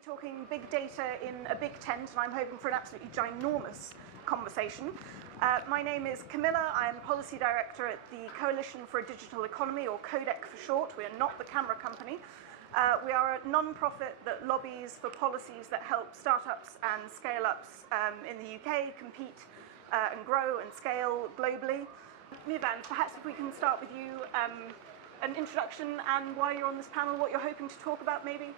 be talking big data in a big tent, and I'm hoping for an absolutely ginormous conversation. My name is Camilla. I'm Policy Director at the Coalition for a Digital Economy, or Coadec for short. We are not the camera company. We are a non-profit that lobbies for policies that help startups and scale-ups in the UK compete and grow and scale globally. Mevan, perhaps if we can start with you, an introduction and why you're on this panel, what you're hoping to talk about maybe?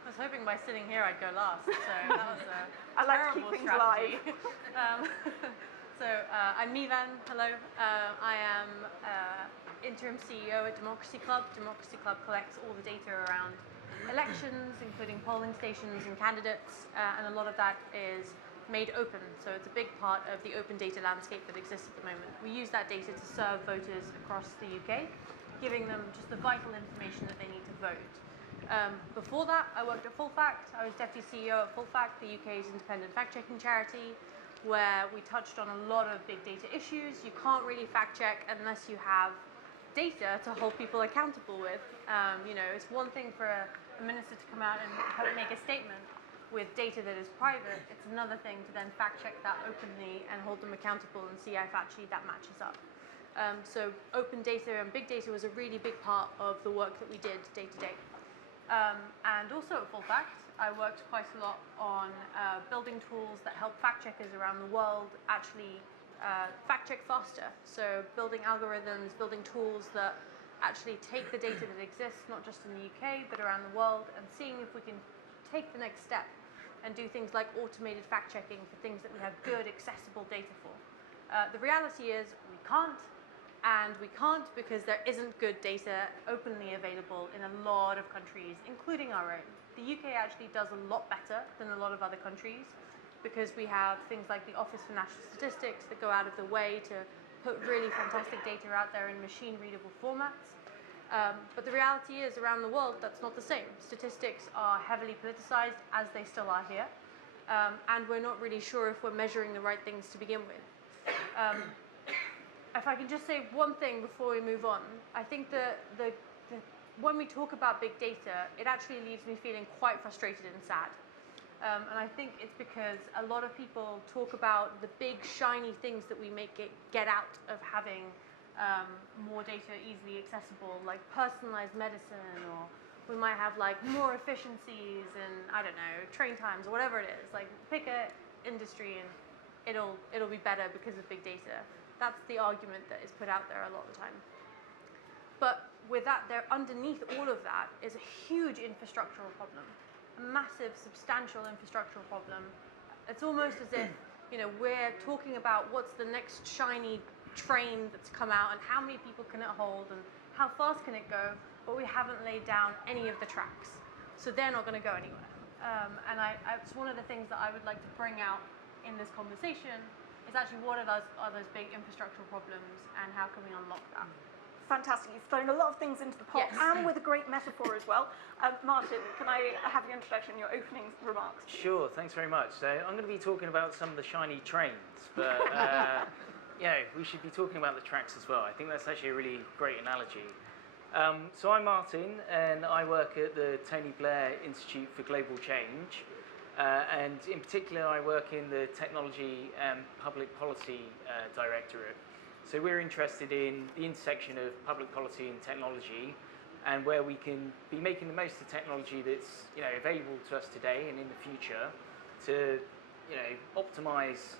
I was hoping by sitting here I'd go last, so that was a I like to keep things strategy. Live. I'm Mevan, hello. I am interim CEO at Democracy Club. Democracy Club collects all the data around elections, including polling stations and candidates, and a lot of that is made open. So it's a big part of the open data landscape that exists at the moment. We use that data to serve voters across the UK, giving them just the vital information that they need to vote. Before that, I worked at Full Fact. I was Deputy CEO at Full Fact, the UK's independent fact-checking charity, where we touched on a lot of big data issues. You can't really fact-check unless you have data to hold people accountable with. It's one thing for a minister to come out and make a statement with data that is private. It's another thing to then fact-check that openly and hold them accountable and see if actually that matches up. So open data and big data was a really big part of the work that we did day to day. And also at Full Fact, I worked quite a lot on building tools that help fact checkers around the world actually fact check faster. So building algorithms, building tools that actually take the data that exists, not just in the UK, but around the world, and seeing if we can take the next step and do things like automated fact checking for things that we have good, accessible data for. The reality is we can't. And we can't because there isn't good data openly available in a lot of countries, including our own. The UK actually does a lot better than a lot of other countries because we have things like the Office for National Statistics that go out of the way to put really fantastic data out there in machine-readable formats. But the reality is, around the world, that's not the same. Statistics are heavily politicized, as they still are here, and we're not really sure if we're measuring the right things to begin with. If I can just say one thing before we move on, I think that when we talk about big data, it actually leaves me feeling quite frustrated and sad. And I think it's because a lot of people talk about the big shiny things that we get out of having more data easily accessible, like personalized medicine, or we might have like more efficiencies and, I don't know, train times or whatever it is. Like pick a industry and it'll be better because of big data. That's the argument that is put out there a lot of the time. But with that, underneath all of that is a huge infrastructural problem, a massive, substantial infrastructural problem. It's almost as if we're talking about what's the next shiny train that's come out and how many people can it hold and how fast can it go, but we haven't laid down any of the tracks. So they're not going to go anywhere. And it's one of the things that I would like to bring out in this conversation is actually what are those big infrastructural problems and how can we unlock that? Fantastic. You've thrown a lot of things into the pot, yes. And with a great metaphor as well. Martin, can I have your introduction, your opening remarks? Please? Sure, thanks very much. So I'm going to be talking about some of the shiny trains, but we should be talking about the tracks as well. I think that's actually a really great analogy. So I'm Martin, and I work at the Tony Blair Institute for Global Change. And in particular, I work in the Technology and Public Policy Directorate. So we're interested in the intersection of public policy and technology, and where we can be making the most of technology that's available to us today and in the future to optimize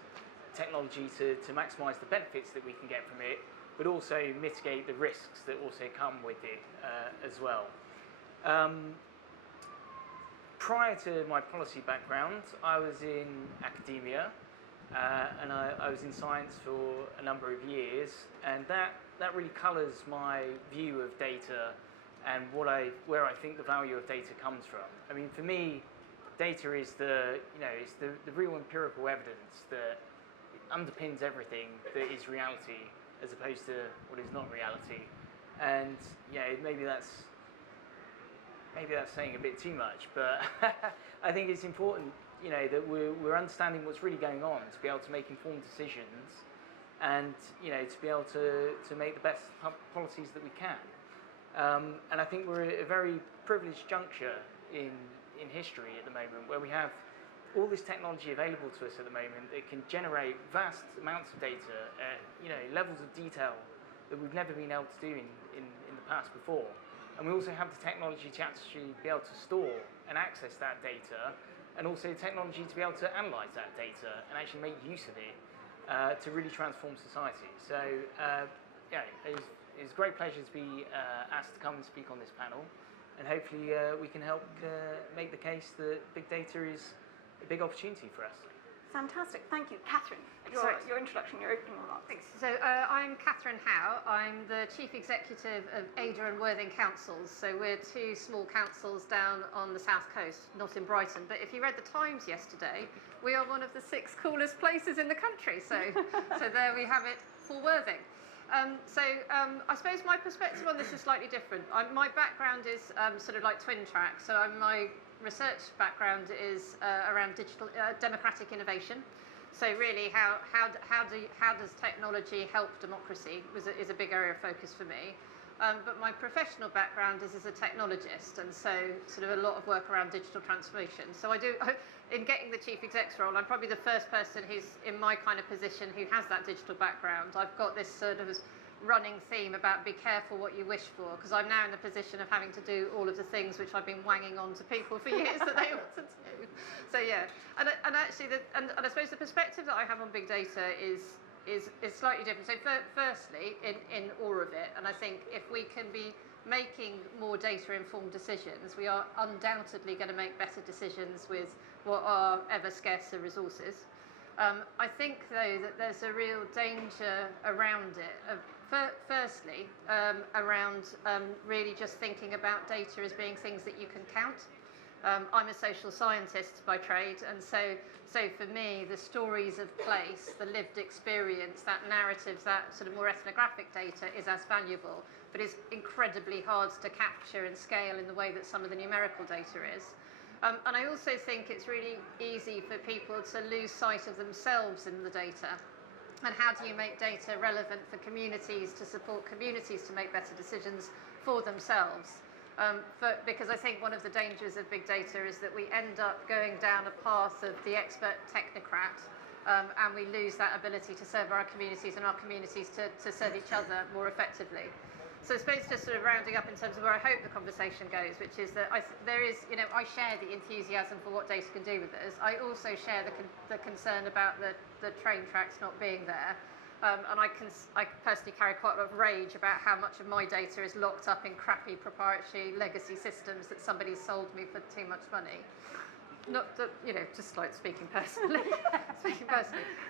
technology to maximise the benefits that we can get from it, but also mitigate the risks that also come with it as well. Prior to my policy background, I was in academia, and I was in science for a number of years, and that really colours my view of data and where I think the value of data comes from. I mean, for me, data is the real empirical evidence that underpins everything that is reality, as opposed to what is not reality. And maybe that's saying a bit too much, but I think it's important, that we're understanding what's really going on to be able to make informed decisions, and to be able to make the best policies that we can. And I think we're at a very privileged juncture in in history at the moment, where we have all this technology available to us at the moment that can generate vast amounts of data at levels of detail that we've never been able to do in the past before. And we also have the technology to actually be able to store and access that data, and also technology to be able to analyse that data and actually make use of it to really transform society. So it's a great pleasure to be asked to come and speak on this panel, and hopefully we can help make the case that big data is a big opportunity for us. Fantastic, thank you. Catherine, your introduction, your opening remarks. Thanks. So I'm Catherine Howe. I'm the Chief Executive of Adur and Worthing Councils. So we're two small councils down on the south coast, not in Brighton. But if you read the Times yesterday, we are one of the 6 coolest places in the country. So there we have it for Worthing. I suppose my perspective on this is slightly different. My background is sort of like twin track. So my research background is around digital democratic innovation. So really, how does technology help democracy is a big area of focus for me. But my professional background is as a technologist, and so sort of a lot of work around digital transformation. So in getting the chief exec's role, I'm probably the first person who's in my kind of position who has that digital background. I've got this sort of running theme about be careful what you wish for, because I'm now in the position of having to do all of the things which I've been wanging on to people for years that they want to do. So yeah, and actually, and I suppose the perspective that I have on big data is slightly different. So firstly, in all of it, and I think if we can be making more data-informed decisions, we are undoubtedly going to make better decisions with what are ever scarcer resources. I think, though, that there's a real danger around it. Firstly, around really just thinking about data as being things that you can count. I'm a social scientist by trade, and so for me, the stories of place, the lived experience, that narratives, that sort of more ethnographic data is as valuable, but it's incredibly hard to capture and scale in the way that some of the numerical data is. And I also think it's really easy for people to lose sight of themselves in the data. And how do you make data relevant for communities, to support communities to make better decisions for themselves? Because I think one of the dangers of big data is that we end up going down a path of the expert technocrat, and we lose that ability to serve our communities and our communities to serve each other more effectively. So I suppose just sort of rounding up in terms of where I hope the conversation goes, which is that I share the enthusiasm for what data can do with us. I also share the concern about the train tracks not being there. And I personally carry quite a lot of rage about how much of my data is locked up in crappy proprietary legacy systems that somebody's sold me for too much money. Not that, just like speaking personally.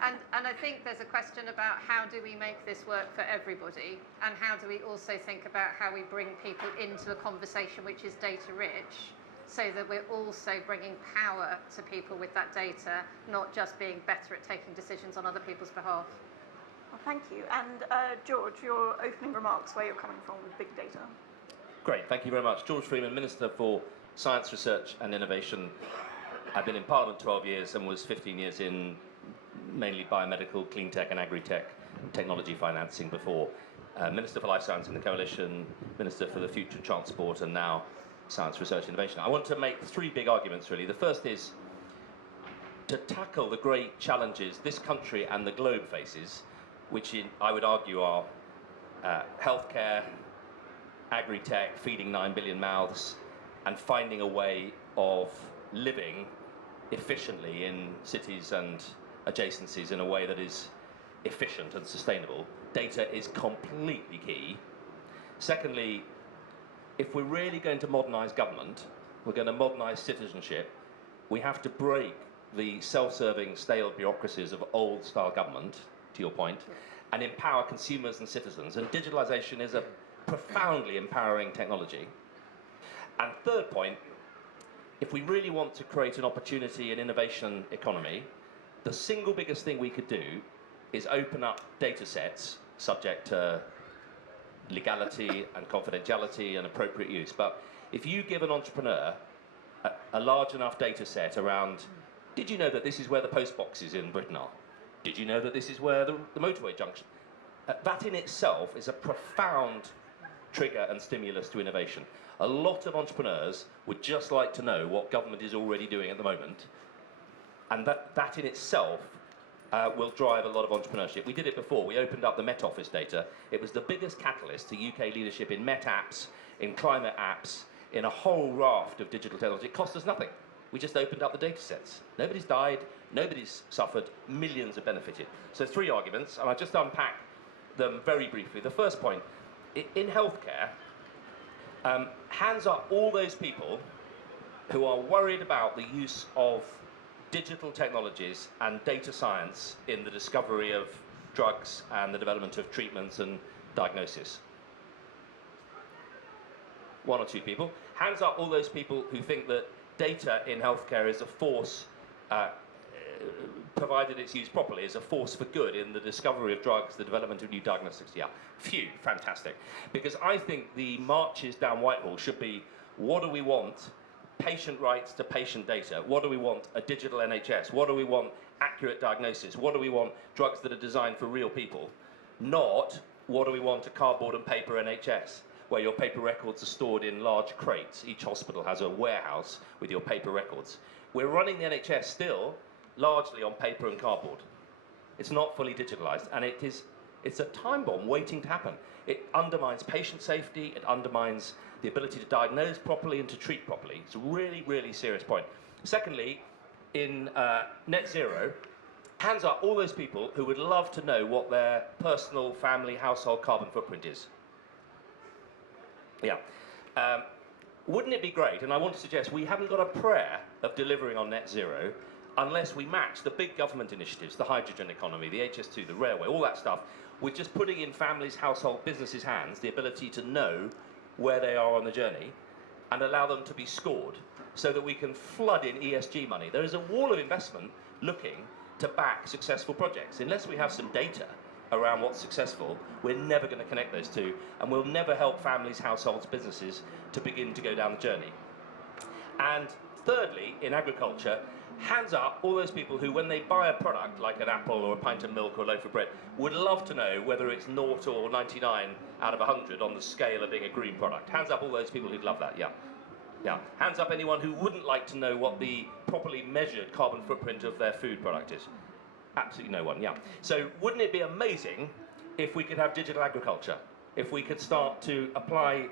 And I think there's a question about how do we make this work for everybody, and how do we also think about how we bring people into a conversation which is data rich, so that we're also bringing power to people with that data, not just being better at taking decisions on other people's behalf. Well, thank you. And George, your opening remarks, where you're coming from with big data. Great, thank you very much. George Freeman, Minister for Science, Research and Innovation. I've been in Parliament 12 years and was 15 years in mainly biomedical, clean tech and agri-tech technology financing before. Minister for Life Science in the Coalition, Minister for the Future Transport, and now Science, Research and Innovation. I want to make 3 big arguments, really. The first is to tackle the great challenges this country and the globe faces, which I would argue are healthcare, agri-tech, feeding 9 billion mouths, and finding a way of living efficiently in cities and adjacencies in a way that is efficient and sustainable. Data is completely key. Secondly, if we're really going to modernise government, we're going to modernise citizenship, we have to break the self-serving, stale bureaucracies of old-style government, to your point, and empower consumers and citizens. And digitalisation is a profoundly empowering technology. And third point, if we really want to create an opportunity and innovation economy, the single biggest thing we could do is open up data sets subject to legality and confidentiality and appropriate use. But if you give an entrepreneur a large enough data set around, did you know that this is where the post boxes in Britain are? Did you know that this is where the motorway junction? That in itself is a profound trigger and stimulus to innovation. A lot of entrepreneurs would just like to know what government is already doing at the moment, and that in itself will drive a lot of entrepreneurship. We did it before. We opened up the Met Office data. It was the biggest catalyst to UK leadership in Met apps, in climate apps, in a whole raft of digital technology. It cost us nothing. We just opened up the data sets. Nobody's died, nobody's suffered, millions have benefited. So 3 arguments, and I'll just unpack them very briefly. The first point, in healthcare, hands up all those people who are worried about the use of digital technologies and data science in the discovery of drugs and the development of treatments and diagnosis. 1 or 2 people. Hands up all those people who think that data in healthcare is a force, provided it's used properly, is a force for good in the discovery of drugs, the development of new diagnostics. Yeah, phew, fantastic. Because I think the marches down Whitehall should be, what do we want? Patient rights to patient data. What do we want? A digital NHS. What do we want? Accurate diagnosis. What do we want? Drugs that are designed for real people. Not, what do we want? A cardboard and paper NHS, where your paper records are stored in large crates. Each hospital has a warehouse with your paper records. We're running the NHS still largely on paper and cardboard. It's not fully digitalized, and it's a time bomb waiting to happen. It undermines patient safety, it undermines the ability to diagnose properly and to treat properly. It's a really, really serious point. Secondly, in net zero, hands up all those people who would love to know what their personal, family, household carbon footprint is. Yeah. Wouldn't it be great, and I want to suggest we haven't got a prayer of delivering on net zero unless we match the big government initiatives, the hydrogen economy, the HS2, the railway, all that stuff, with just putting in families, household, businesses' hands the ability to know where they are on the journey and allow them to be scored so that we can flood in ESG money. There is a wall of investment looking to back successful projects. Unless we have some data around what's successful, we're never going to connect those two, and we'll never help families, households, businesses to begin to go down the journey. And thirdly, in agriculture, hands up all those people who, when they buy a product like an apple or a pint of milk or a loaf of bread, would love to know whether it's 0 or 99 out of 100 on the scale of being a green product. Hands up all those people who'd love that, yeah. Yeah. Hands up anyone who wouldn't like to know what the properly measured carbon footprint of their food product is. Absolutely no one, yeah. So wouldn't it be amazing if we could have digital agriculture? If we could start to apply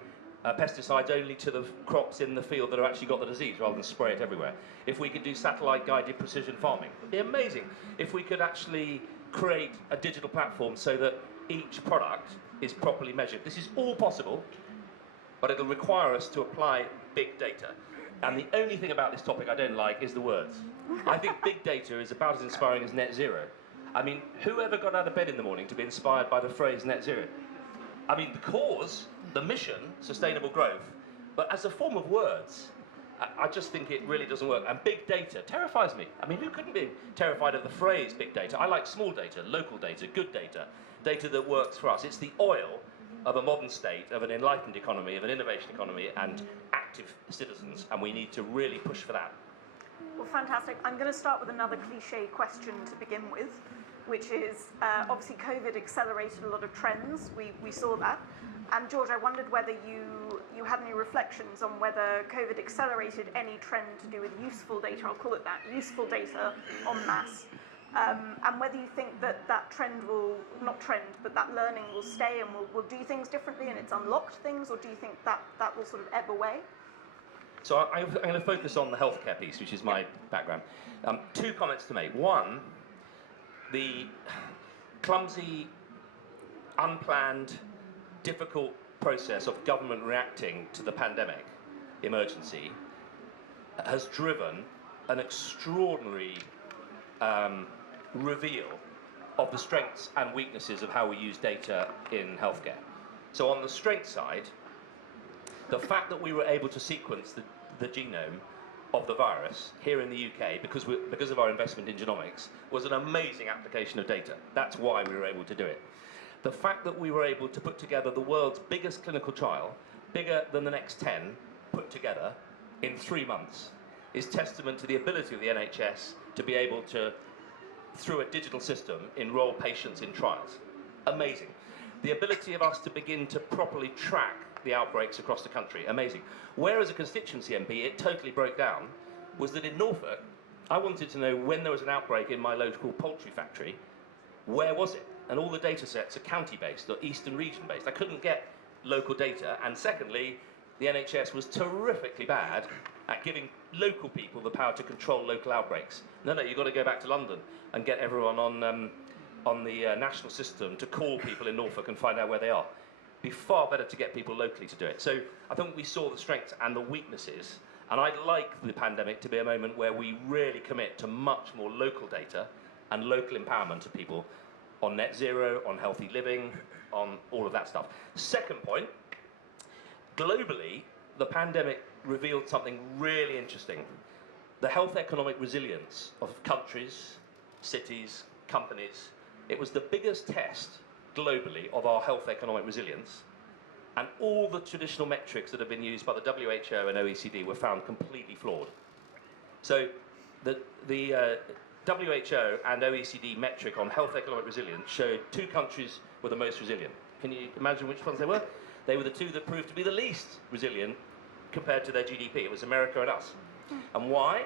pesticides only to the crops in the field that have actually got the disease rather than spray it everywhere. If we could do satellite-guided precision farming. It'd be amazing if we could actually create a digital platform so that each product is properly measured. This is all possible, but it'll require us to apply big data. And the only thing about this topic I don't like is the words. I think big data is about as inspiring as net zero. I mean, who ever got out of bed in the morning to be inspired by the phrase net zero? I mean, the cause, the mission, sustainable growth, but as a form of words, I just think it really doesn't work. And big data terrifies me. I mean, who couldn't be terrified of the phrase big data? I like small data, local data, good data, data that works for us. It's the oil of a modern state, of an enlightened economy, of an innovation economy, and active citizens, and we need to really push for that. Well, fantastic. I'm going to start with another cliche question to begin with, which is obviously COVID accelerated a lot of trends. We saw that. And George, I wondered whether you had any reflections on whether COVID accelerated any trend to do with useful data, I'll call it that, useful data en masse, and whether you think that trend will, not trend, but that learning will stay and will do things differently and it's unlocked things, or do you think that will sort of ebb away? So I'm going to focus on the healthcare piece, which is my background. 2 comments to make. One, the clumsy, unplanned, difficult process of government reacting to the pandemic emergency has driven an extraordinary reveal of the strengths and weaknesses of how we use data in healthcare. So on the strength side, the fact that we were able to sequence the genome of the virus here in the UK because of our investment in genomics was an amazing application of data. That's why we were able to do it. The fact that we were able to put together the world's biggest clinical trial, bigger than the next 10 put together in 3 months, is testament to the ability of the NHS to be able to, through a digital system, enroll patients in trials. Amazing. The ability of us to begin to properly track the outbreaks across the country. Amazing. Where as a constituency MP it totally broke down was that in Norfolk, I wanted to know when there was an outbreak in my local poultry factory, where was it? And all the data sets are county-based or Eastern region-based. I couldn't get local data. And secondly, the NHS was terrifically bad at giving local people the power to control local outbreaks. No, you've got to go back to London and get everyone on the national system to call people in Norfolk and find out where they are. It'd be far better to get people locally to do it. So I think we saw the strengths and the weaknesses, and I'd like the pandemic to be a moment where we really commit to much more local data and local empowerment of people on net zero, on healthy living, on all of that stuff. Second point, globally, the pandemic revealed something really interesting. The health economic resilience of countries, cities, companies. It was the biggest test globally of our health economic resilience, and all the traditional metrics that have been used by the WHO and OECD were found completely flawed. So the WHO and OECD metric on health economic resilience showed two countries were the most resilient. Can you imagine which ones they were? They were the two that proved to be the least resilient compared to their GDP. It was America and us. And why?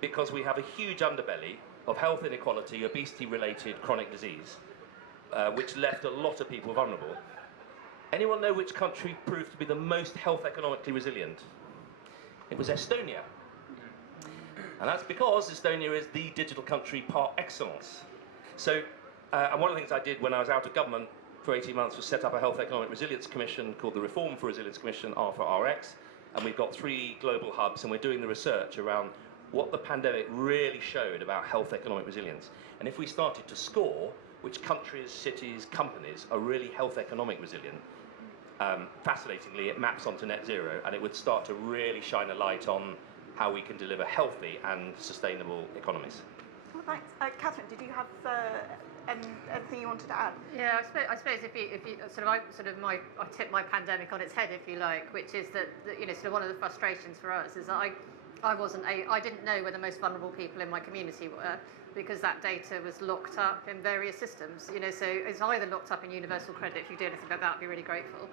Because we have a huge underbelly of health inequality, obesity-related chronic disease, which left a lot of people vulnerable. Anyone know which country proved to be the most health economically resilient? It was Estonia. And that's because Estonia is the digital country par excellence. So, and one of the things I did when I was out of government for 18 months was set up a Health Economic Resilience Commission called the Reform for Resilience Commission, R for RX, and we've got 3 global hubs, and we're doing the research around what the pandemic really showed about health economic resilience. And if we started to score which countries, cities, companies are really health economic resilient, fascinatingly, it maps onto net zero, and it would start to really shine a light on how we can deliver healthy and sustainable economies. Well, thanks. Catherine, did you have anything you wanted to add? Yeah, I suppose if you I tip my pandemic on its head, if you like, which is that one of the frustrations for us is that I didn't know where the most vulnerable people in my community were, because that data was locked up in various systems. So it's either locked up in universal credit. If you do anything about that, I'd be really grateful.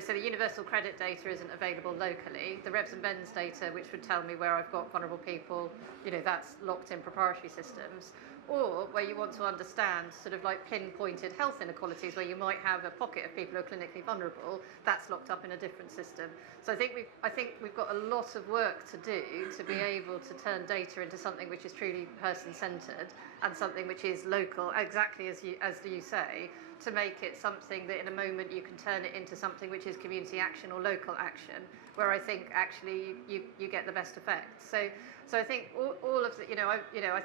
So the universal credit data isn't available locally. The Revs and Bens data, which would tell me where I've got vulnerable people, that's locked in proprietary systems. Or where you want to understand pinpointed health inequalities, where you might have a pocket of people who are clinically vulnerable, that's locked up in a different system. So I think we've got a lot of work to do to be able to turn data into something which is truly person-centred and something which is local, exactly as you say, to make it something that in a moment you can turn it into something which is community action or local action, where I think actually you get the best effect. So I think all of the,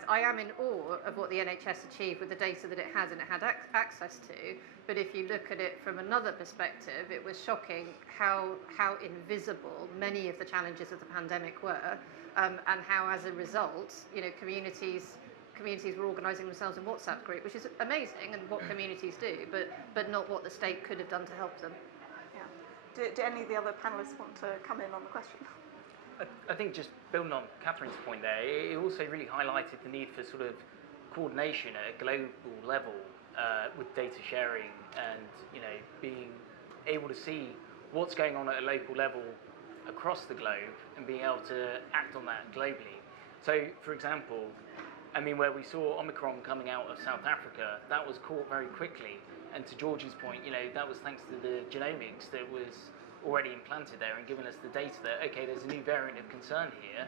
I am in awe of what the NHS achieved with the data that it has and it had access to. But if you look at it from another perspective, it was shocking how invisible many of the challenges of the pandemic were, and how, as a result, communities were organising themselves in WhatsApp group, which is amazing and what communities do, but not what the state could have done to help them. Yeah. Do any of the other panellists want to come in on the question? I think just building on Catherine's point there, it also really highlighted the need for sort of coordination at a global level with data sharing and being able to see what's going on at a local level across the globe and being able to act on that globally. So, for example, where we saw Omicron coming out of South Africa, that was caught very quickly. And to George's point, that was thanks to the genomics that was already implanted there and giving us the data that, okay, there's a new variant of concern here,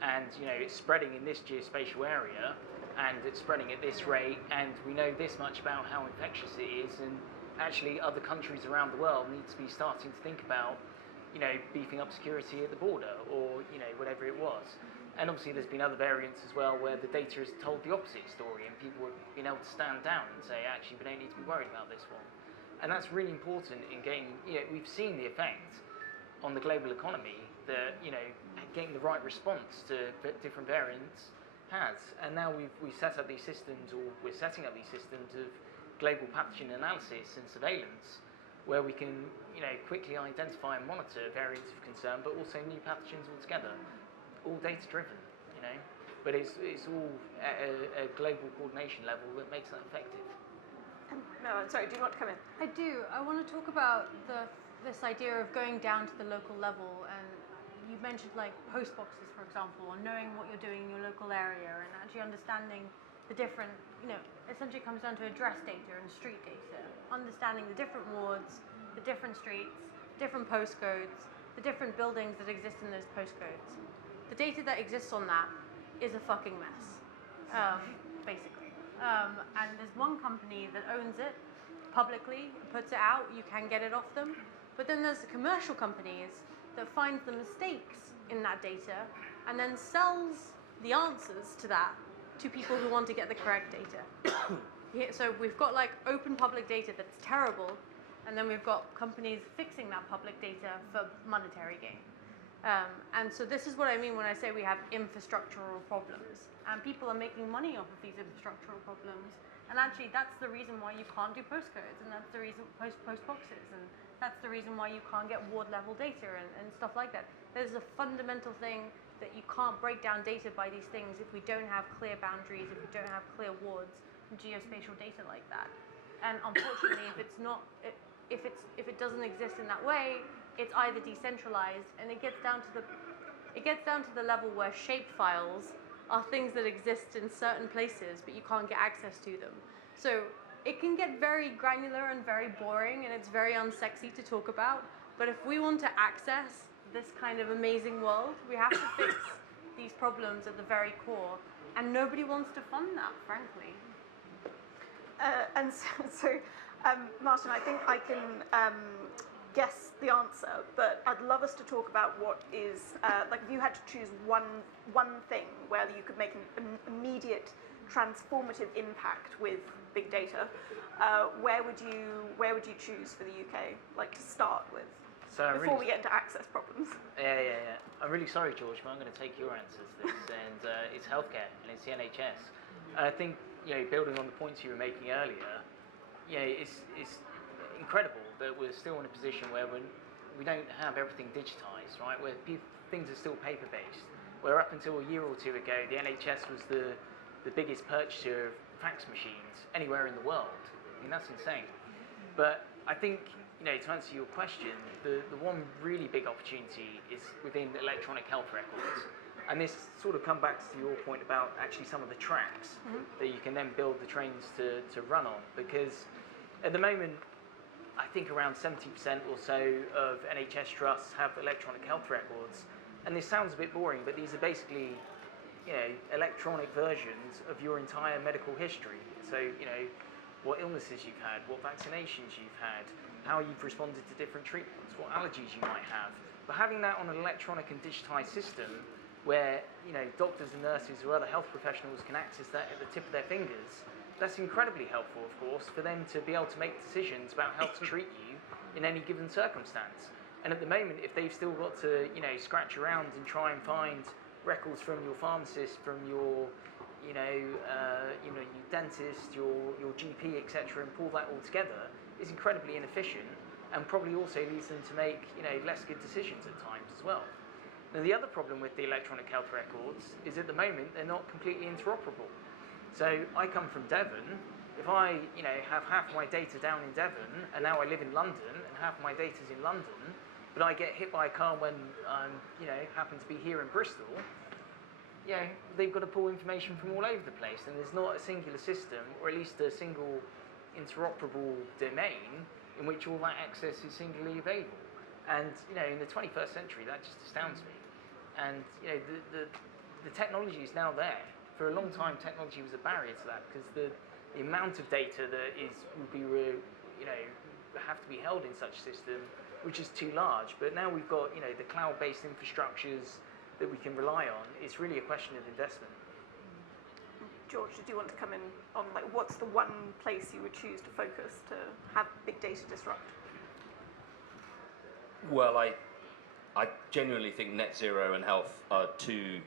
and it's spreading in this geospatial area, and it's spreading at this rate, and we know this much about how infectious it is, and actually other countries around the world need to be starting to think about, beefing up security at the border, or whatever it was. And obviously there's been other variants as well where the data has told the opposite story, and people have been able to stand down and say, actually, we don't need to be worried about this one. And that's really important in getting, we've seen the effect on the global economy that, getting the right response to different variants has. And now we've set up these systems, or we're setting up these systems of global pathogen analysis and surveillance, where we can, quickly identify and monitor variants of concern, but also new pathogens altogether. All data-driven, but it's all at a global coordination level that makes that effective. No, sorry, do you want to come in? I do. I want to talk about the this idea of going down to the local level, and you mentioned like post boxes, for example, or knowing what you're doing in your local area, and actually understanding the different, essentially comes down to address data and street data, understanding the different wards, the different streets, different postcodes, the different buildings that exist in those postcodes. The data that exists on that is a fucking mess, basically. And there's one company that owns it publicly, puts it out, you can get it off them. But then there's the commercial companies that finds the mistakes in that data and then sells the answers to that to people who want to get the correct data. So we've got like open public data that's terrible, and then we've got companies fixing that public data for monetary gain. And so this is what I mean when I say we have infrastructural problems, and people are making money off of these infrastructural problems. And actually, that's the reason why you can't do postcodes, and that's the reason post boxes, and that's the reason why you can't get ward level data and stuff like that. There's a fundamental thing that you can't break down data by these things if we don't have clear boundaries, if we don't have clear wards and geospatial data like that. And unfortunately, if it doesn't exist in that way, it's either decentralized, and it gets down to the level where shape files are things that exist in certain places, but you can't get access to them. So it can get very granular and very boring, and it's very unsexy to talk about. But if we want to access this kind of amazing world, we have to fix these problems at the very core, and nobody wants to fund that, frankly. And so Martin, I think I can guess the answer, but I'd love us to talk about what is, like if you had to choose one thing where you could make an immediate transformative impact with big data, where would you choose for the UK, like to start with? So before we get into access problems. Yeah. I'm really sorry, George, but I'm going to take your answer to this, and it's healthcare and it's the NHS. And I think, building on the points you were making earlier, it's incredible that we're still in a position where we don't have everything digitized, right? Where things are still paper-based. Where up until a year or two ago, the NHS was the biggest purchaser of fax machines anywhere in the world. I mean, that's insane. But I think, to answer your question, the one really big opportunity is within electronic health records. And this sort of comes back to your point about actually some of the tracks that you can then build the trains to run on. Because at the moment, I think around 70% or so of NHS trusts have electronic health records. And this sounds a bit boring, but these are basically, electronic versions of your entire medical history. So, what illnesses you've had, what vaccinations you've had, how you've responded to different treatments, what allergies you might have. But having that on an electronic and digitized system where, doctors and nurses or other health professionals can access that at the tip of their fingers, that's incredibly helpful, of course, for them to be able to make decisions about how to treat you in any given circumstance. And at the moment, if they've still got to, scratch around and try and find records from your pharmacist, from your your dentist, your GP, etc., and pull that all together, is incredibly inefficient, and probably also leads them to make less good decisions at times as well. Now, the other problem with the electronic health records is at the moment they're not completely interoperable. So I come from Devon. If I have half my data down in Devon, and now I live in London, and half my data's in London, but I get hit by a car when I'm happen to be here in Bristol, they've got to pull information from all over the place, and there's not a singular system, or at least a single interoperable domain in which all that access is singularly available. And in the 21st century, that just astounds me. And the technology is now there. For a long time, technology was a barrier to that, because the amount of data that would be have to be held in such a system, which is too large. But now we've got the cloud-based infrastructures that we can rely on. It's really a question of investment. George, did you want to come in on what's the one place you would choose to focus to have big data disrupt? Well, I genuinely think net zero and health are two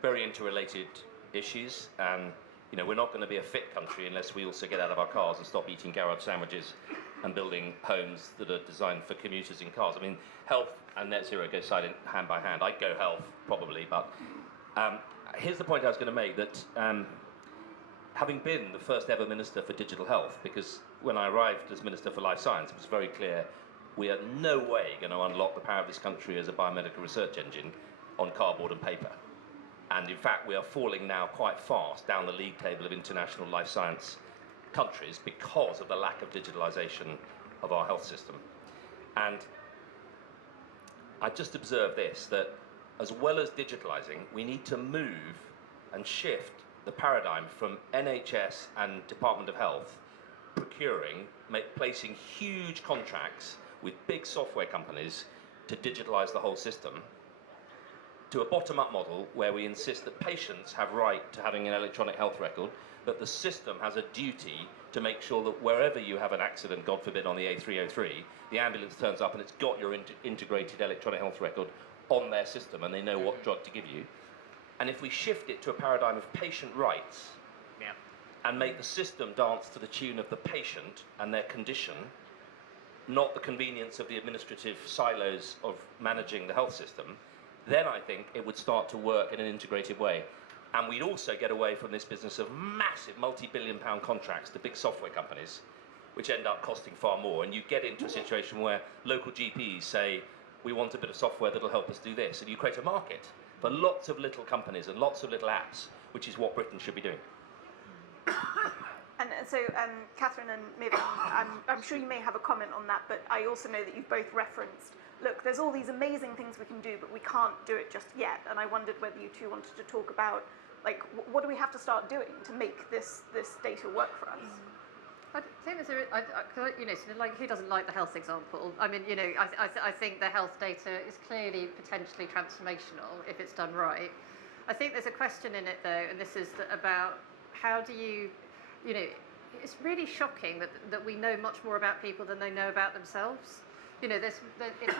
very interrelated issues, and we're not going to be a fit country unless we also get out of our cars and stop eating garage sandwiches and building homes that are designed for commuters in cars. I mean, health and net zero go hand by hand. I'd go health probably, but here's the point I was going to make, that having been the first ever Minister for Digital Health, because when I arrived as Minister for Life Science, it was very clear we are no way going to unlock the power of this country as a biomedical research engine on cardboard and paper. And in fact, we are falling now quite fast down the league table of international life science countries because of the lack of digitalization of our health system. And I just observed this, that as well as digitalizing, we need to move and shift the paradigm from NHS and Department of Health procuring, placing huge contracts with big software companies to digitalize the whole system, to a bottom-up model where we insist that patients have right to having an electronic health record, that the system has a duty to make sure that wherever you have an accident, God forbid, on the A303, the ambulance turns up and it's got your integrated electronic health record on their system and they know what drug to give you. And if we shift it to a paradigm of patient rights, and make the system dance to the tune of the patient and their condition, not the convenience of the administrative silos of managing the health system, then I think it would start to work in an integrated way. And we'd also get away from this business of massive multi-billion-pound contracts to big software companies, which end up costing far more. And you get into a situation where local GPs say, we want a bit of software that'll help us do this. And you create a market for lots of little companies and lots of little apps, which is what Britain should be doing. And so, Catherine and Mevan, I'm sure you may have a comment on that, but I also know that you've both referenced, look, there's all these amazing things we can do, but we can't do it just yet. And I wondered whether you two wanted to talk about, like, what do we have to start doing to make this data work for us? I think there's sort of like, who doesn't like the health example? I mean, I think the health data is clearly potentially transformational if it's done right. I think there's a question in it though, and this is about how do you, it's really shocking that we know much more about people than they know about themselves. It's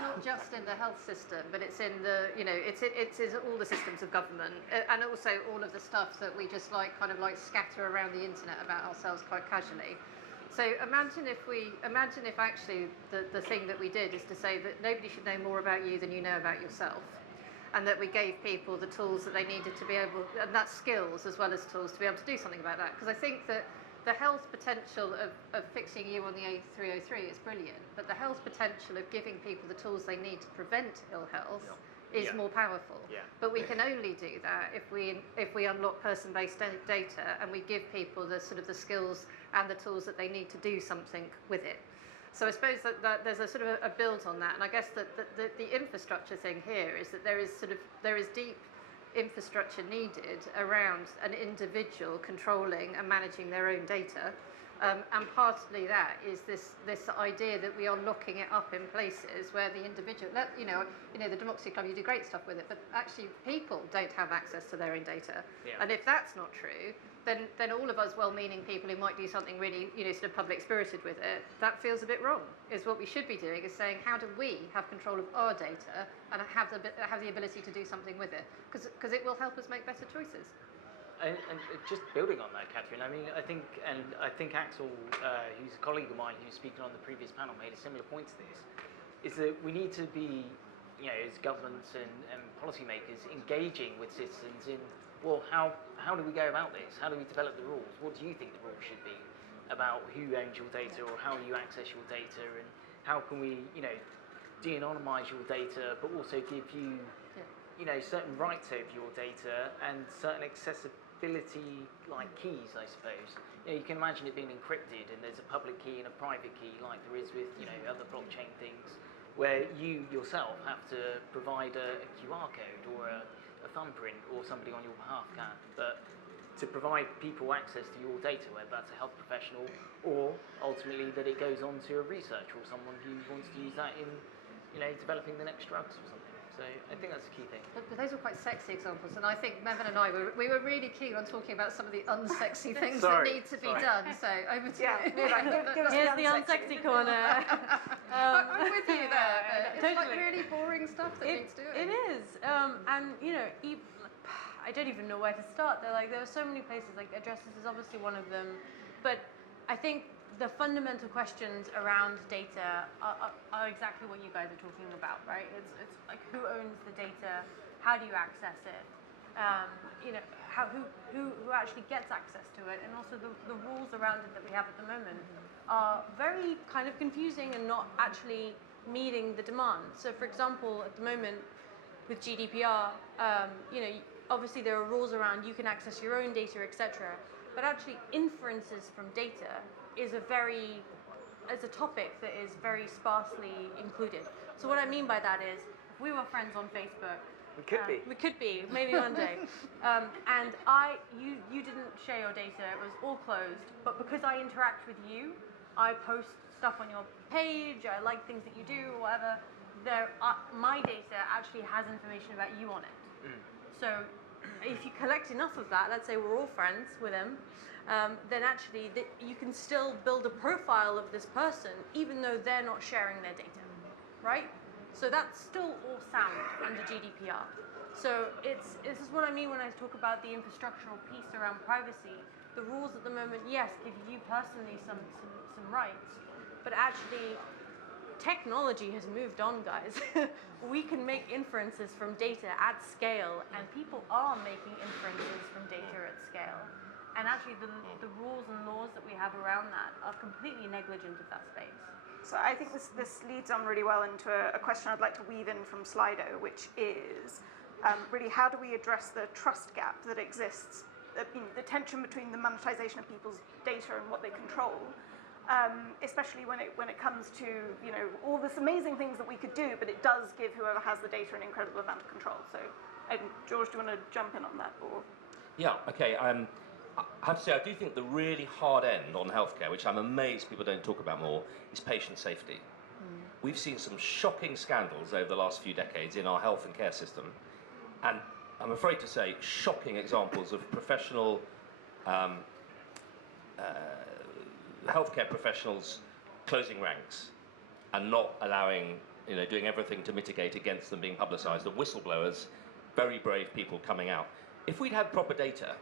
not just in the health system, but it's in the, it's in all the systems of government, and also all of the stuff that we just kind of scatter around the internet about ourselves quite casually. So imagine if actually the thing that we did is to say that nobody should know more about you than you know about yourself, and that we gave people the tools that they needed to be able, and that's skills as well as tools to be able to do something about that. Because I think that the health potential of fixing you on the A303 is brilliant, but the health potential of giving people the tools they need to prevent ill health is more powerful. But we can only do that if we unlock person-based data and we give people the sort of the skills and the tools that they need to do something with it. So I suppose that there's a sort of a build on that, and I guess that the infrastructure thing here is that there is deep infrastructure needed around an individual controlling and managing their own data, and partly that is this idea that we are locking it up in places where the individual, the Democracy Club, you do great stuff with it, but actually people don't have access to their own data, and if that's not true, then all of us well-meaning people who might do something really, sort of public-spirited with it, that feels a bit wrong. Is what we should be doing is saying, how do we have control of our data and have the ability to do something with it? Because it will help us make better choices. And just building on that, Catherine, I mean, I think Axel, who's a colleague of mine who's speaking on the previous panel, made a similar point to this, is that we need to be, as governments and policymakers, engaging with citizens in, well, how do we go about this? How do we develop the rules? What do you think the rules should be about who owns your data or how you access your data, and how can we, de-anonymize your data, but also give you, certain rights over your data and certain accessibility keys, I suppose. You can imagine it being encrypted, and there's a public key and a private key, like there is with other blockchain things, where you yourself have to provide a QR code or a thumbprint, or somebody on your behalf can. But to provide people access to your data, whether that's a health professional or ultimately that it goes on to a researcher or someone who wants to use that in, developing the next drugs or something. So I think that's the key thing. But those were quite sexy examples, and I think Mevan and I we were really keen on talking about some of the unsexy things that need to be done. So over to you. Here's the unsexy corner. I'm with you there. It's totally. Really boring stuff that needs doing. It is, and I don't even know where to start. There are so many places. Like addresses is obviously one of them, but I think the fundamental questions around data are exactly what you guys are talking about, right? It's like, who owns the data? How do you access it? Who actually gets access to it? And also the rules around it that we have at the moment are very kind of confusing and not actually meeting the demand. So for example, at the moment with GDPR, obviously there are rules around you can access your own data, etc. But actually inferences from data is a topic that is very sparsely included. So what I mean by that is, if we were friends on Facebook, we could be, maybe one day. And you didn't share your data, it was all closed, but because I interact with you, I post stuff on your page, I like things that you do, or whatever, my data actually has information about you on it. So if you collect enough of that, let's say we're all friends with him, then actually you can still build a profile of this person, even though they're not sharing their data, right? So that's still all sound under GDPR. So this is what I mean when I talk about the infrastructural piece around privacy. The rules at the moment, yes, give you personally some rights, but actually technology has moved on, guys. We can make inferences from data at scale, and people are making inferences from data at scale. And actually the rules and laws that we have around that are completely negligent of that space. So I think this leads on really well into a question I'd like to weave in from Slido, which is really how do we address the trust gap that exists, the tension between the monetization of people's data and what they control, especially when it comes to all this amazing things that we could do, but it does give whoever has the data an incredible amount of control. So, George, do you want to jump in on that? Or? Yeah, okay. I have to say, I do think the really hard end on healthcare, which I'm amazed people don't talk about more, is patient safety. We've seen some shocking scandals over the last few decades in our health and care system, and I'm afraid to say, shocking examples of professional healthcare professionals closing ranks and not allowing, doing everything to mitigate against them being publicised. The whistleblowers, very brave people coming out. If we'd had proper data,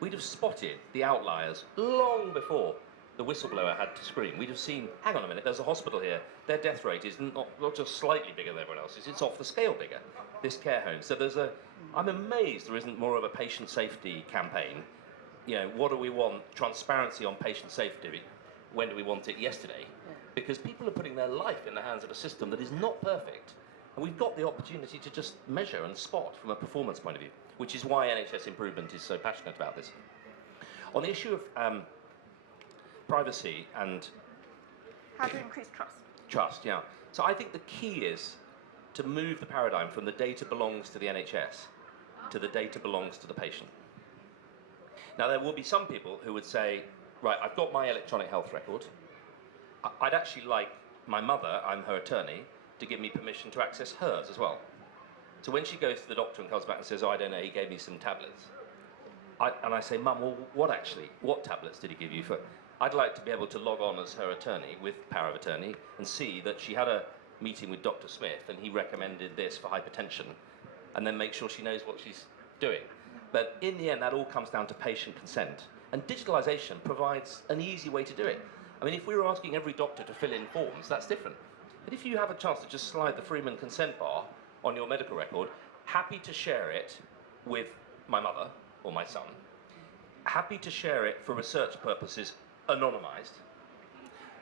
we'd have spotted the outliers long before the whistleblower had to scream. We'd have seen, hang on a minute, there's a hospital here, their death rate is not just slightly bigger than everyone else's, it's off the scale bigger, this care home. So I'm amazed there isn't more of a patient safety campaign. What do we want? Transparency on patient safety. When do we want it? Yesterday. Because people are putting their life in the hands of a system that is not perfect. And we've got the opportunity to just measure and spot from a performance point of view, which is why NHS Improvement is so passionate about this. On the issue of privacy and... How to increase trust. Trust, yeah. So I think the key is to move the paradigm from the data belongs to the NHS to the data belongs to the patient. Now, there will be some people who would say, right, I've got my electronic health record. I'd actually like my mother, I'm her attorney, to give me permission to access hers as well. So when she goes to the doctor and comes back and says, oh, I don't know, he gave me some tablets. And I say, Mum, well, what tablets did he give you? I'd like to be able to log on as her attorney with power of attorney and see that she had a meeting with Dr. Smith and he recommended this for hypertension, and then make sure she knows what she's doing. But in the end, that all comes down to patient consent. And digitalisation provides an easy way to do it. I mean, if we were asking every doctor to fill in forms, that's different. But if you have a chance to just slide the Freeman consent bar on your medical record, happy to share it with my mother or my son, happy to share it for research purposes, anonymised,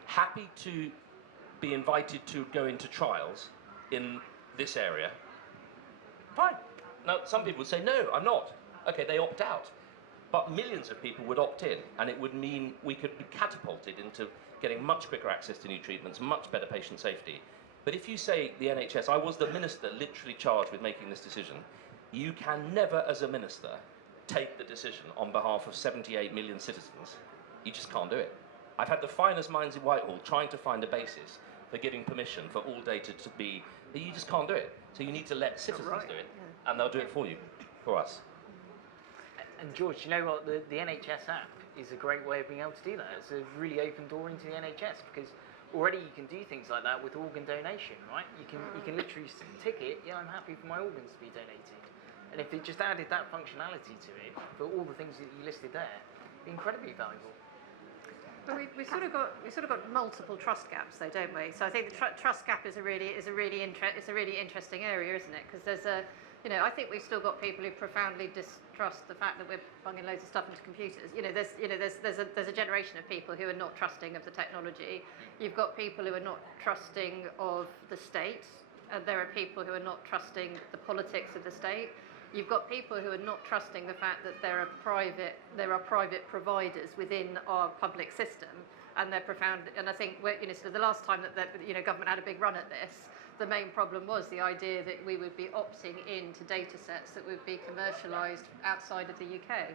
happy to be invited to go into trials in this area, fine. Now, some people would say, no, I'm not. Okay, they opt out. But millions of people would opt in, and it would mean we could be catapulted into getting much quicker access to new treatments, much better patient safety. But if you say the NHS, I was the minister literally charged with making this decision, you can never, as a minister, take the decision on behalf of 78 million citizens. You just can't do it. I've had the finest minds in Whitehall trying to find a basis for giving permission for all data to be, you just can't do it. So you need to let citizens do it, and they'll do it for you, for us. And George, you know what? The NHS app is a great way of being able to do that. It's a really open door into the NHS, because already you can do things like that with organ donation, right? You can literally tick it, yeah, I'm happy for my organs to be donated. And if it just added that functionality to it, for all the things that you listed there, it'd be incredibly valuable. But we've sort of got multiple trust gaps, though, don't we? So I think the trust gap is a really interesting area, isn't it? Because I think we've still got people who profoundly distrust the fact that we're bunging loads of stuff into computers. There's a generation of people who are not trusting of the technology. You've got people who are not trusting of the state. There are people who are not trusting the politics of the state. You've got people who are not trusting the fact that there are private providers within our public system, and they're profound. And I think so the last time that government had a big run at this, the main problem was the idea that we would be opting into data sets that would be commercialised outside of the UK.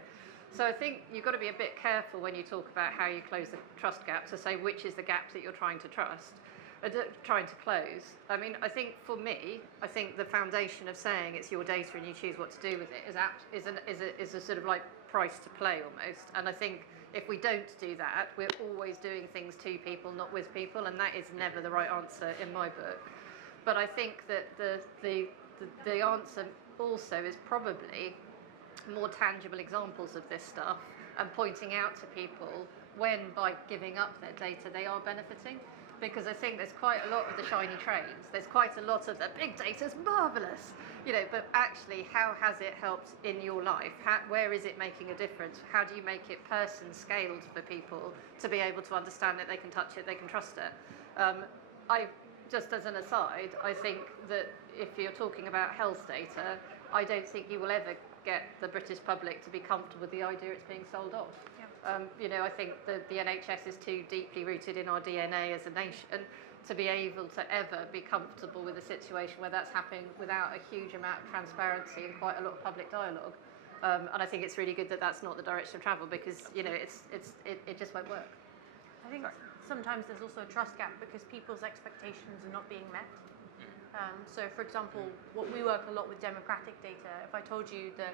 So I think you've got to be a bit careful when you talk about how you close the trust gap to say which is the gap that you're trying to close. I mean, I think for me, the foundation of saying it's your data and you choose what to do with it is a sort of like price to play almost. And I think if we don't do that, we're always doing things to people, not with people, and that is never the right answer in my book. But I think that the answer also is probably more tangible examples of this stuff and pointing out to people when, by giving up their data, they are benefiting. Because I think there's quite a lot of the shiny trains. There's quite a lot of the big data's marvellous, but actually, how has it helped in your life? Where is it making a difference? How do you make it person-scaled for people to be able to understand it, they can touch it, they can trust it? Just as an aside, I think that if you're talking about health data, I don't think you will ever get the British public to be comfortable with the idea it's being sold off. I think the NHS is too deeply rooted in our DNA as a nation to be able to ever be comfortable with a situation where that's happening without a huge amount of transparency and quite a lot of public dialogue. And I think it's really good that that's not the direction of travel because it just won't work. I think sometimes there's also a trust gap because people's expectations are not being met. So, for example, we work a lot with democratic data. If I told you that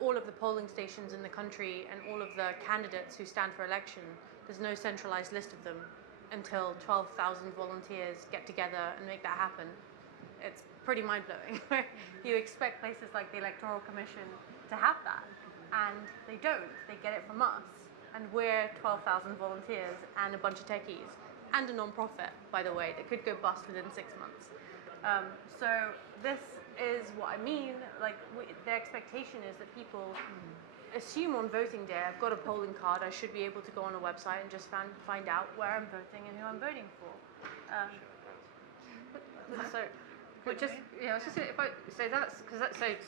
all of the polling stations in the country and all of the candidates who stand for election, there's no centralised list of them until 12,000 volunteers get together and make that happen, it's pretty mind-blowing. You expect places like the Electoral Commission to have that, and they don't. They get it from us. And we're 12,000 volunteers and a bunch of techies, and a non-profit, by the way, that could go bust within 6 months. So this is what I mean. The expectation is that people assume on voting day, I've got a polling card, I should be able to go on a website and just find out where I'm voting and who I'm voting for.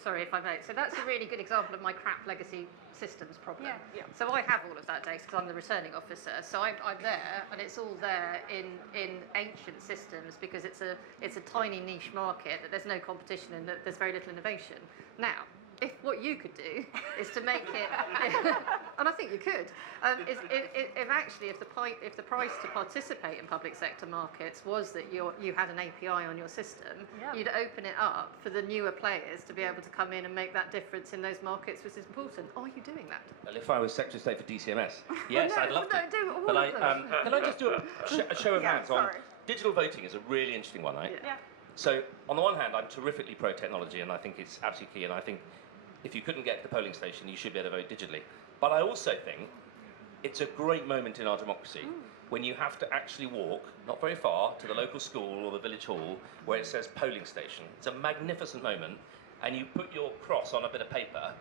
Sorry if I may. So that's a really good example of my crap legacy systems problem. Yeah. So I have all of that data because I'm the returning officer. So I'm there, and it's all there in ancient systems because it's a tiny niche market that there's no competition and that there's very little innovation. Now, if what you could do is to make it, and I think you could, if the price to participate in public sector markets was that you had an API on your system, you'd open it up for the newer players to be able to come in and make that difference in those markets, which is important. Are you doing that? Well, if I was Secretary of State for DCMS, yes, I'd love to. Do all but of them. can I just do a show of hands on sorry. digital voting? Is a really interesting one, right? Yeah. So on the one hand, I'm terrifically pro-technology, and I think it's absolutely key, and I think if you couldn't get to the polling station, you should be able to vote digitally. But I also think it's a great moment in our democracy when you have to actually walk, not very far, to the local school or the village hall where it says polling station. It's a magnificent moment, and you put your cross on a bit of paper,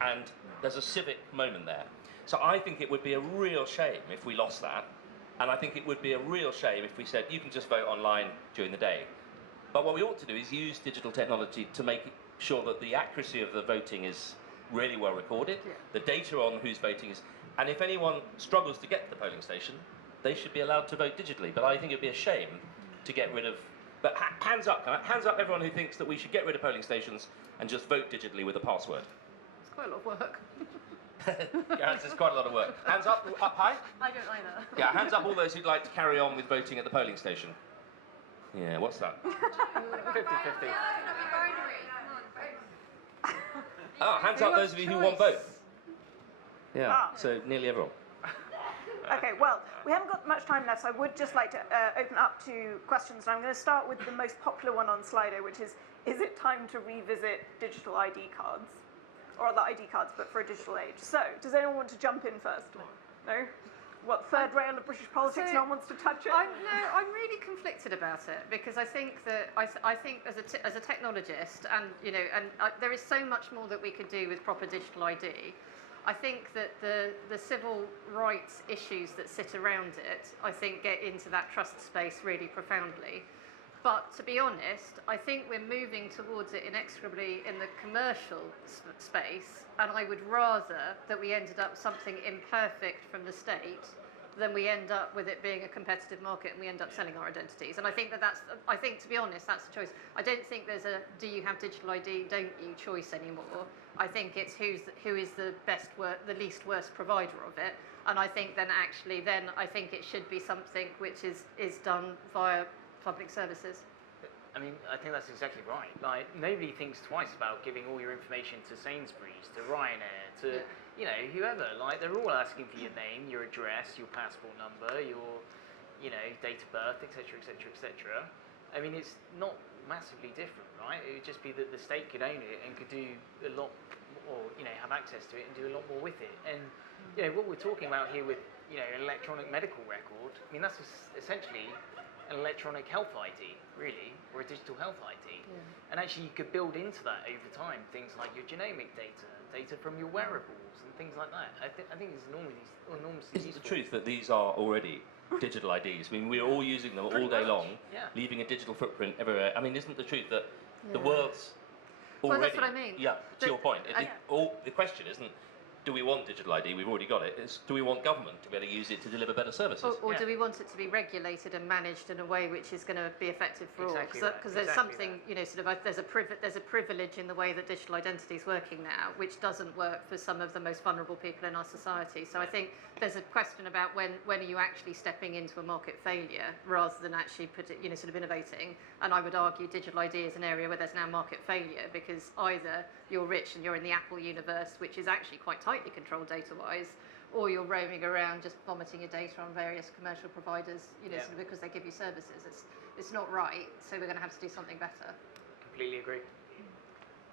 and there's a civic moment there. So I think it would be a real shame if we lost that, and I think it would be a real shame if we said you can just vote online during the day. But what we ought to do is use digital technology to make sure that the accuracy of the voting is really well recorded, the data on who's voting is, and if anyone struggles to get to the polling station, they should be allowed to vote digitally. But I think it'd be a shame to get rid of, but hands up everyone who thinks that we should get rid of polling stations and just vote digitally with a password. It's quite a lot of work. Yeah, it's quite a lot of work. Hands up high? I don't either. Yeah, hands up all those who'd like to carry on with voting at the polling station. Yeah, what's that? 50-50. Oh, hands up those of you who want both. Yeah, so nearly everyone. Okay, well, we haven't got much time left, so I would just like to open up to questions. And I'm going to start with the most popular one on Slido, which is it time to revisit digital ID cards? Or the ID cards, but for a digital age. So, does anyone want to jump in first? No? what, third rail of British politics, So, no one wants to touch it? I'm really conflicted about it because I think that I think as a technologist, and there is so much more that we could do with proper digital ID. I think that the civil rights issues that sit around it, I think, get into that trust space really profoundly. But to be honest, I think we're moving towards it inexorably in the commercial space, and I would rather that we ended up something imperfect from the state than we end up with it being a competitive market and we end up selling our identities. And I think I think, to be honest, that's the choice. I don't think there's a do you have digital ID, don't you choice anymore. I think it's who is the the least worst provider of it. And I think then I think it should be something which is done via public services. I mean, I think that's exactly right. Like, nobody thinks twice about giving all your information to Sainsbury's, to Ryanair, to, whoever. Like, they're all asking for your name, your address, your passport number, your, date of birth, etc., etc., etc. I mean, it's not massively different, right? It would just be that the state could own it and could do a lot, or, have access to it and do a lot more with it. And, what we're talking about here with, an electronic medical record, I mean, that's essentially an electronic health ID, really, or a digital health ID. Yeah. And actually you could build into that over time things like your genomic data from your wearables and things like that. I think it's enormously Is it useful. the truth that these are already digital IDs? I mean, we're all using them all day long, leaving a digital footprint everywhere. I mean, isn't the truth that the world's already... Well, that's what I mean. Yeah, to your point. The question isn't, do we want digital ID? We've already got it. It's, do we want government to be able to use it to deliver better services? Or do we want it to be regulated and managed in a way which is going to be effective for all? Because there's something, there's a privilege in the way that digital identity is working now, which doesn't work for some of the most vulnerable people in our society. So I think there's a question about when are you actually stepping into a market failure rather than actually innovating. And I would argue digital ID is an area where there's now market failure because either you're rich and you're in the Apple universe, which is actually quite tightly controlled data-wise, or you're roaming around just vomiting your data on various commercial providers, because they give you services. It's not right, so we're going to have to do something better. Completely agree.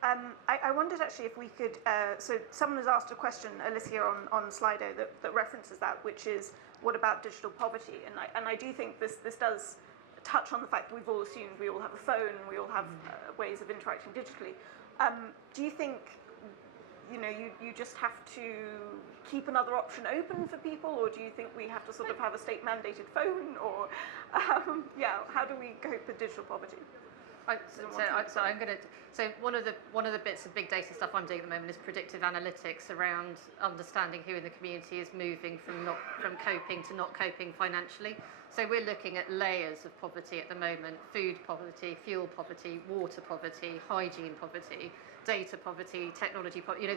I wondered actually if we could, so someone has asked a question, Alicia, on Slido that references that, which is, what about digital poverty? And I do think this does touch on the fact that we've all assumed we all have a phone, we all have ways of interacting digitally. Do you think, you just have to keep another option open for people, or do you think we have to sort of have a state-mandated phone, or, how do we cope with digital poverty? So one of the bits of big data stuff I'm doing at the moment is predictive analytics around understanding who in the community is moving from coping to not coping financially. So we're looking at layers of poverty at the moment: food poverty, fuel poverty, water poverty, hygiene poverty, data poverty, technology poverty.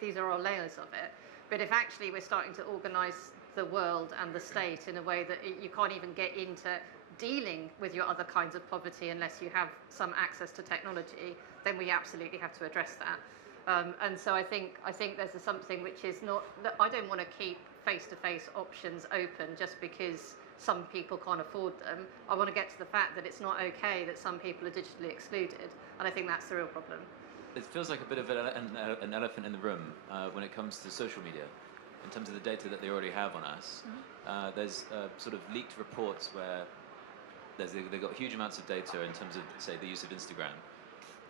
These are all layers of it. But if actually we're starting to organise the world and the state in a way that you can't even get into dealing with your other kinds of poverty unless you have some access to technology, then we absolutely have to address that. And so I think there's something which is not, I don't want to keep face-to-face options open just because some people can't afford them. I want to get to the fact that it's not okay that some people are digitally excluded, and I think that's the real problem. It feels like a bit of an elephant in the room when it comes to social media, in terms of the data that they already have on us. Mm-hmm. There's sort of leaked reports where they've got huge amounts of data in terms of, say, the use of Instagram,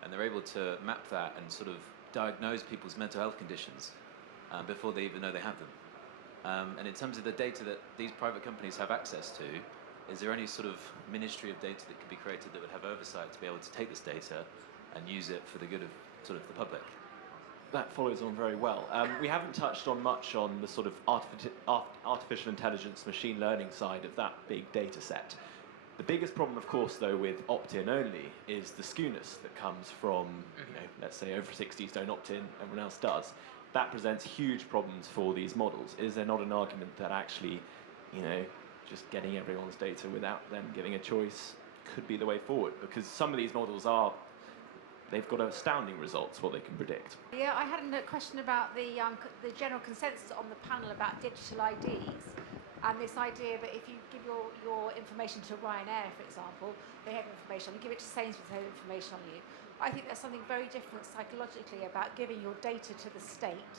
and they're able to map that and sort of diagnose people's mental health conditions before they even know they have them. And in terms of the data that these private companies have access to, is there any sort of ministry of data that could be created that would have oversight to be able to take this data and use it for the good of sort of the public? That follows on very well. We haven't touched on much on the sort of artificial intelligence, machine learning side of that big data set. The biggest problem, of course, though, with opt-in only is the skewness that comes from, let's say over 60s don't opt in, everyone else does. That presents huge problems for these models. Is there not an argument that actually, just getting everyone's data without them giving a choice could be the way forward? Because some of these models they've got astounding results, what they can predict. Yeah, I had a question about the general consensus on the panel about digital IDs, and this idea that if you give your information to Ryanair, for example, they have information on you, give it to Sainsbury's, they have information on you. I think there's something very different psychologically about giving your data to the state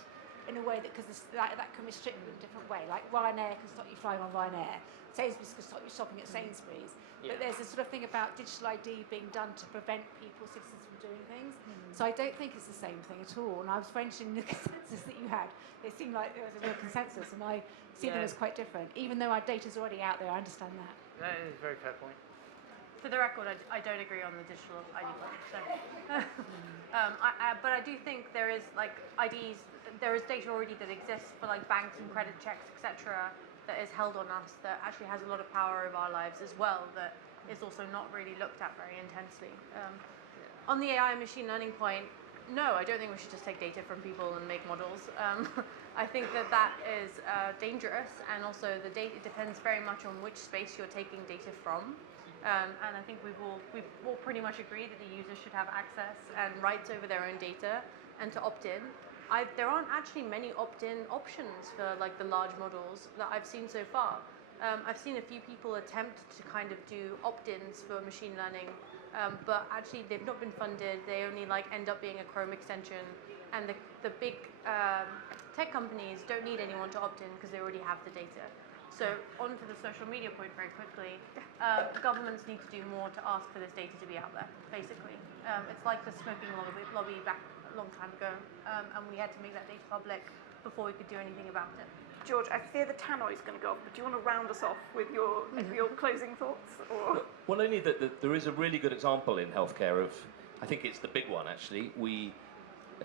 in a way that, because that can restrict them in a different way. Like Ryanair can stop you flying on Ryanair, Sainsbury's can stop you shopping at Sainsbury's. Yeah. But there's a sort of thing about digital ID being done to prevent people, citizens, from doing things. So I don't think it's the same thing at all. And I was very interested in the consensus that you had. It seemed like there was a real consensus, and I see them as quite different. Even though our data's already out there, I understand that. That is a very fair point. For the record, I don't agree on the digital ID point. So, but I do think there is like IDs. There is data already that exists for like banks and credit checks, etc., that is held on us that actually has a lot of power over our lives as well. That is also not really looked at very intensely. On the AI and machine learning point, no, I don't think we should just take data from people and make models. I think that is dangerous, and also the data depends very much on which space you're taking data from. And I think we've all pretty much agreed that the user should have access and rights over their own data and to opt in. There aren't actually many opt-in options for like the large models that I've seen so far. I've seen a few people attempt to kind of do opt-ins for machine learning, but actually they've not been funded. They only like end up being a Chrome extension, and the big tech companies don't need anyone to opt in because they already have the data. So on to the social media point very quickly. Governments need to do more to ask for this data to be out there, basically. It's like the smoking lobby back a long time ago, and we had to make that data public before we could do anything about it. George, I fear the tannoy is going to go off, but do you want to round us off with your closing thoughts? Or? Well, only that there is a really good example in healthcare of, I think it's the big one actually.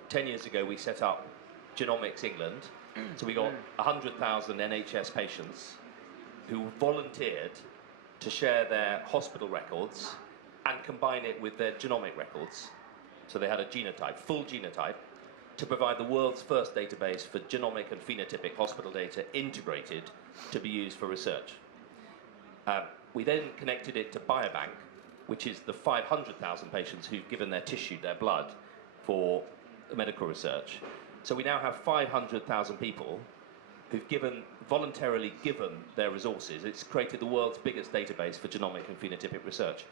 10 years ago, we set up Genomics England. So we got 100,000 NHS patients who volunteered to share their hospital records and combine it with their genomic records. So they had a genotype, full genotype, to provide the world's first database for genomic and phenotypic hospital data integrated to be used for research. We then connected it to Biobank, which is the 500,000 patients who've given their tissue, their blood, for medical research. So we now have 500,000 people who've voluntarily given their resources. It's created the world's biggest database for genomic and phenotypic research.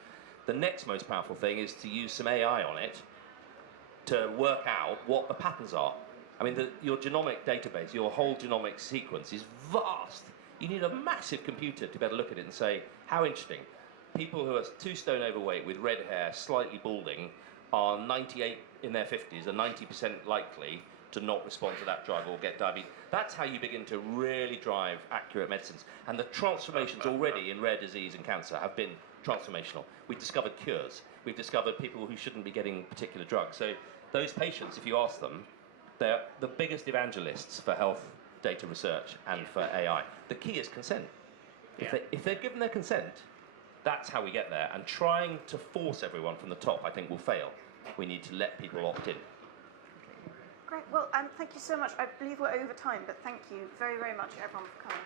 The next most powerful thing is to use some AI on it to work out what the patterns are. I mean, your genomic database, your whole genomic sequence is vast. You need a massive computer to be able to look at it and say, how interesting. People who are 2 stone overweight with red hair, slightly balding, are 98 in their 50s, are 90% likely to not respond to that drug or get diabetes. That's how you begin to really drive accurate medicines. And the transformations already in rare disease and cancer have been transformational. We've discovered cures. We've discovered people who shouldn't be getting particular drugs. So those patients, if you ask them, they're the biggest evangelists for health data research and for AI. The key is consent. If they're given their consent, that's how we get there. And trying to force everyone from the top, I think, will fail. We need to let people opt in. Great. Well, thank you so much. I believe we're over time, but thank you very, very much, everyone, for coming.